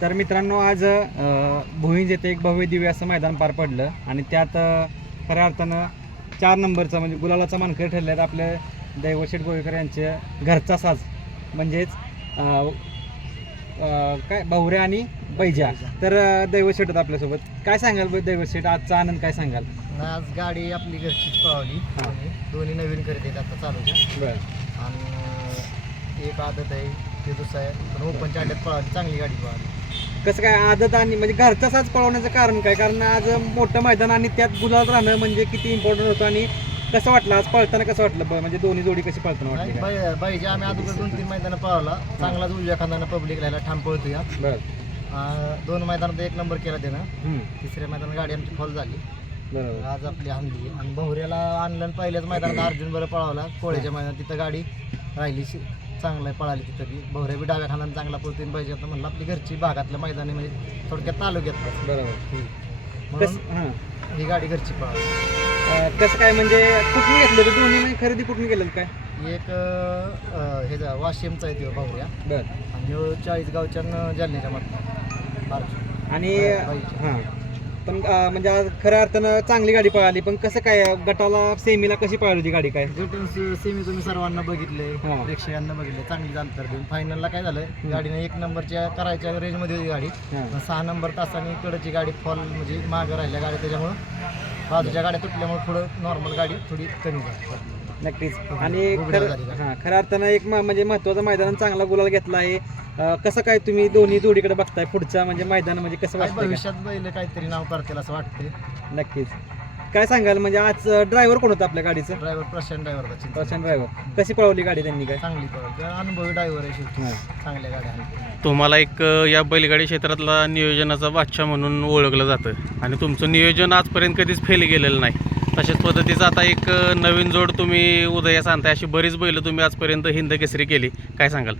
तर मित्रांनो आज भुईंज येथे एक भव्य दिव्य असं मैदान पार पडलं आणि त्यात खऱ्या अर्थानं चार नंबरचा म्हणजे गुलालाचा मानकरी ठरले आहेत आपले दैवशेठ गोवेकर यांचे घरचा साज. म्हणजेच काय भावरे आणि बैजा. तर दैवशेठ होतं आपल्यासोबत. काय सांगाल दैवशेठ आजचा आनंद काय सांगाल? आज गाडी आपली घरचीच पळवली हा. दोन्ही नवीन खरेदी आहेत आता बरं. आणि एक आदत आहे ते दुसरं आहे. पण ओपनच्या अड्ड्यात पळाली चांगली गाडी पळाली. कसं काय आदत आणि म्हणजे घरचा साज पळवण्याचं कारण काय? कारण आज मोठं मैदान आणि त्यात गुलाल राहणं म्हणजे किती इम्पॉर्टंट होतं आणि कसं वाटलं? आज पळताना कसं वाटलं? ब- म्हणजे दोन्ही जोडी कशी पळताना वाटली काय? बाई- आम्ही अगोदर दोन तीन मैदानं पळवला चांगलाच उजव्या खांदानं पब्लिक राहिला. ठाम पळतो या बरं. अं, दोन मैदानात एक नंबर केला त्यानं. हम्म. तिसऱ्या मैदानात गाडी आमची फॉल झाली. बरोबर. आज आपली आणली आणि बहुऱ्याला आणलं आणि पहिल्याच मैदानात अर्जुन बरं पळवला कोळ्याच्या मैदानात तिथं गाडी राहिली शि- चांगलं आहे पळाली तिथं बी बहुऱ्या बी डाव्या खानानं चांगला पळतून पाहिजे आता म्हणलं आपली घरची भागातलं मैदान म्हणजे थोडक्यात तालुक्यात बरोबर. म्हणून कसं हां. ही गाडी घरची पळाली. अं, कसं काय म्हणजे कुठून घेतलं होतं दोन्ही? खरेदी कुठून केलं काय? एक अं, हे जा वाशिमचा आहे तो बहुऱ्या बरं. आणि ह्यो चाळीसगावच्या न जालन्याच्या मधला आणि. हां. पण अं, म्हणजे आज खऱ्या अर्थानं चांगली गाडी पळाली पण कसं काय गटाला सेमीला कशी पळाली होती गाडी काय? सेमी तुम्ही सर्वांना बघितले हा. प्रेक्षकांना बघितले चांगली अंतर देऊन फायनलला काय झालं गाडीने एक नंबरच्या करायच्या रेंजमध्ये होती गाडी हां. सहा नंबर तासाने इकडची गाडी फॉल म्हणजे मागं राहिल्या गाडी त्याच्यामुळं बाजूच्या गाड्या तुटल्यामुळे थोडं नॉर्मल गाडी थोडी कमी झाली. नक्कीच. आणि खरं? हां खऱ्या अर्थानं एक म- म्हणजे महत्वाचं मैदान चांगला गुलाल घेतला आहे. अं, कसं काय तुम्ही दोन्ही जोडीकडे बघताय पुढच्या म्हणजे मैदान म्हणजे कसं काय वाटतं भविष्यात बैल काहीतरी नाव करतील असं वाटतंय. नक्कीच. काय सांगाल म्हणजे आज ड्रायव्हर कोण होतं आपल्या गाडीचं? ड्रायव्हर प्रशांत ड्रायव्हरचा चिंता प्रशांत ड्रायव्हर कशी पळवली गाडी त्यांनी काय? चांगली पळते अनुभवी ड्रायव्हर आहे शेवटी. हां. चांगल्या गाड्या. तुम्हाला एक अ, या बैलगाडी क्षेत्रातला नियोजनाचा बादशाह म्हणून ओळखलं जातं. आणि तुमचं नियोजन आजपर्यंत कधीच फेल गेलेलं नाही. तशाच पद्धतीचं आता एक नवीन जोड तुम्ही उदयास आणताय. अशी बरीच बैल तुम्ही आजपर्यंत हिंद केसरी केली. काय सांगाल?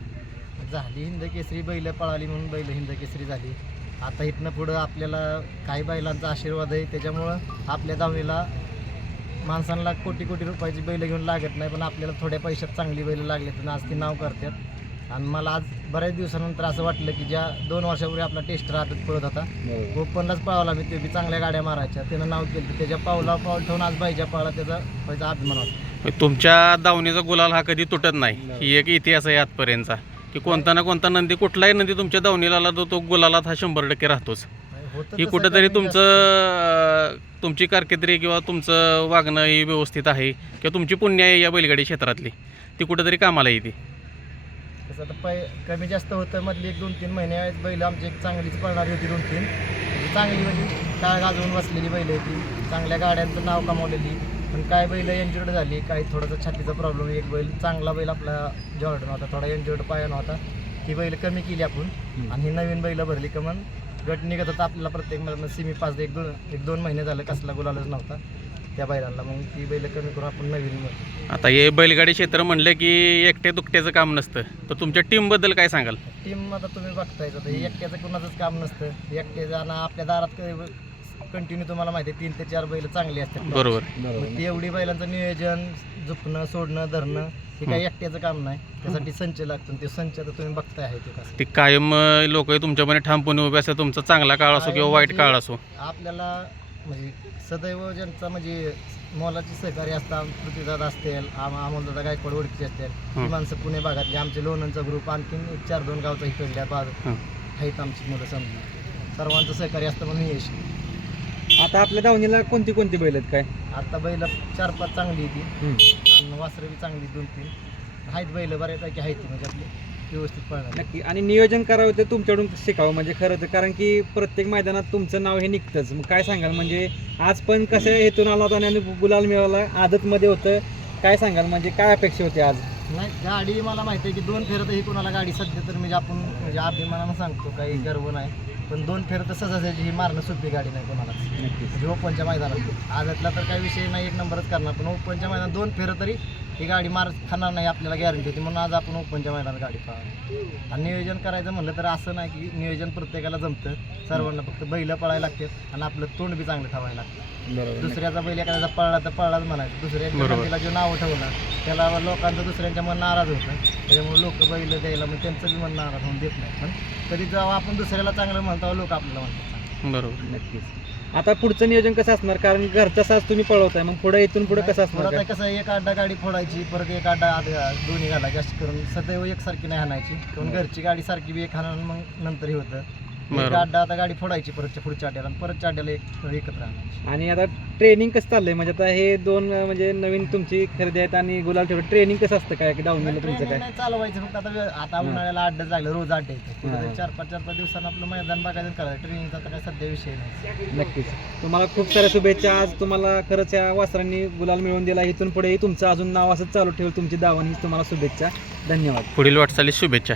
झाली हिंद केसरी बैल पळाली म्हणून बैल हिंद केसरी झाली. आता इथनं पुढं आपल्याला काही बैलांचा आशीर्वाद आहे. त्याच्यामुळं आपल्या दावणीला माणसांना कोटी कोटी रुपयाची बैल घेऊन लागत नाही पण आपल्याला थोड्या पैशात चांगली बैल लागली तर आज ती नाव करतात. आणि मला आज बऱ्याच दिवसानंतर असं वाटलं की ज्या दोन वर्षापूर्वी आपला टेस्ट राहत पळत होता बरोबर. ओपनलाच पावला मी ते बी चांगल्या गाड्या मारायच्या त्यानं नाव केलं त्याच्या पावला पाऊल ठेवून आज बाईच्या पावला त्याचा त्याचा अभिमान होता. तुमच्या दावणीचा गुलाल हा कधी तुटत नाही. ही एक इतिहास आहे आजपर्यंतचा. की कोणता ना कोणता नंदी कुठलाही नंदी तुमच्या दावणीला आला तर तो गुलालात हा शंभर टक्के राहतोच. होतं ही तसं कुठंतरी तुमचं अ, तुमची कारकिर्दी किंवा तुमचं वागणं ही व्यवस्थित आहे. किंवा तुमची पुण्य आहे या बैलगाडी क्षेत्रातली. ती कुठंतरी कामाला येते. तसं आता पै कमी जास्त होतं मधली एक दोन तीन महिने आहेत. बैल आमची एक चांगलीच पळणारी होती दोन तीन. म्हणजे चांगली म्हणजे टाळ गाजवून बसलेली बैल होती. चांगल्या गाड्यांचं नाव कमावलेली. पण काय बैल एन्जॉर्ड झाली काही थोडासा छातीचा प्रॉब्लेम एक बैल चांगला बैल आपला जॉर्डन होता. थोडा एन्जॉर्ड पायानं होता. ती बैल कमी केली आपण. आणि ही नवीन बैल भरली का मग गट निघत होता आपल्याला प्रत्येक महिन्यात सिमी पाच एक दोन एक दोन महिने झाले कसला गुलालच नव्हता. त्या बैलांना. मग ती बैल कमी करून आपण नवीन आता हे बैलगाडी क्षेत्र म्हणलं की एकटे दुकट्याचं काम नसतं. तर तुमच्या टीमबद्दल काय सांगाल? टीम आता तुम्ही बघतायच आता हे एकट्याचं कुणाचंच काम नसतं. एकट्याचं आपल्या दारात कंटिन्यू तुम्हाला माहिती आहे तीन ते चार बैल चांगली असतात. बरोबर. मग ती एवढी बैलांचं नियोजन झुकणं सोडणं धरणं हे काही एकट्याचं काम नाही. त्यासाठी संच लागतो आणि ते संच आता तुम्ही बघताय आहे ते कसं. ती कायम लोक तुमच्यामध्ये ठामपणे उभे असतात. तुमचा चांगला काळ असो किंवा वाईट काळ असो. आपल्याला म्हणजे सदैव ज्यांचा म्हणजे मोलाची सहकार्य असतात पृथ्वीदादा असतील आम अमोलदादा गायकवाड ओळखीचे असतील हं. माणसं पुणे भागातले. आमचे लोणंदचा ग्रुप आणखीन एक चार दोन गावचा इकडल्या हं. आहेत आमची मुलं समजा. सर्वांचं सहकार्य असतं म्हणून यश. आता आपल्या दावणीला कोणती कोणती बैल आहेत काय? आता बैल चार पाच चांगली आहे ती. हम्म. आणि वासरं बी चांगली दोन तीन. आहेत बैल बऱ्यापैकी आहेत म्हणजे आपली. व्यवस्थित पळणार. नक्की. आणि नियोजन करावं ते तुमच्याकडून शिकावं. म्हणजे खरं तर कारण की प्रत्येक मैदानात तुमचं नाव हे निघतंच. मग काय सांगाल? म्हणजे आज पण कसं हेतून आला होता आणि गुलाल मिळवला आदतमध्ये होतं. काय सांगाल? म्हणजे काय अपेक्षा होती आज? नाही गाडी मला माहिती आहे की दोन फेरत ही कोणाला गाडी सध्या तर म्हणजे आपण म्हणजे अभिमानानं सांगतो काही गर्व नाही. पण दोन फेर तर सहजासहजी ही मारणं सोपी गाडी नाही कोणाला. नक्कीच. म्हणजे ओपनच्या मैदानात. आदतला तर काही विषय नाही एक नंबरच करणार. पण ओपनच्या मैदानात दोन फेरं तरी ही गाडी मार खाणार नाही आपल्याला गॅरंटी होती म्हणून आज आपण ओपनच्या मैदानात गाडी पळाली. आणि नियोजन करायचं म्हणलं तर असं नाही की नियोजन प्रत्येकाला जमतं. सर्वांना फक्त बैल पळायला लागतात आणि आपलं तोंड बी चांगलं ठेवायला लागतं. दुसऱ्याचा बैल एखाद्याचा पळला तर पळलाच म्हणायचं. दुसऱ्याच्या. नंदीला जो नाव ठेवलं त्याला लोकांचं दुसऱ्यांच्या मन नाराज होतं. त्याच्यामुळे लोक बैल द्यायला मग त्यांचं बी मन नाराज होऊन देत नाही पण कधी जेव्हा आपण दुसऱ्याला चांगलं म्हणतो लोक आपल्याला म्हणतात. बरोबर. नक्कीच. आता पुढचं नियोजन कसं असणार? कारण घरचा साज तुम्ही पळवताय मग पुढे इथून पुढे कसं असणार काय? कसं एक अड्डा गाडी फोडायची परत एक अड्डा आत दोन्ही घालायची अशी करून. सदैव एकसारखी नाही हाणायची. कारण घरची गाडी सारखी बी एक हाणून मग नंतर हे होतं. एक. अड्डा आता गाडी फोडायची परतच्या पुढच्या अड्ड्याला आणि परतच्या अड्ड्याला एक एकत्र आणायची. आणि आता ट्रेनिंग कसं चाललंय? म्हणजे आता हे दोन अं, म्हणजे नवीन तुमची खरेदी आहेत आणि गुलाल ठेवलं. ट्रेनिंग कसं असतं काय? की डाऊन तुमचं काय? नाही चालवायचं फक्त आता वे- आता उन्हाळ्याला अड्डा लागलं रोज अड्डा हा. चार पाच चार पाच दिवसानं आपलं मैदान बघायचं करायचं. ट्रेनिंगचा आता काय सध्या विषय नाही. नक्कीच. तुम्हाला खूप साऱ्या शुभेच्छा. आज तुम्हाला खरंच या वासरांनी गुलाल मिळवून दिला. इथून पुढे तुमचं अजून नाव असंच चालू ठेवलं. तुमची दावण ही तुम्हाला शुभेच्छा. धन्यवाद. पुढील वाटचालीस शुभेच्छा.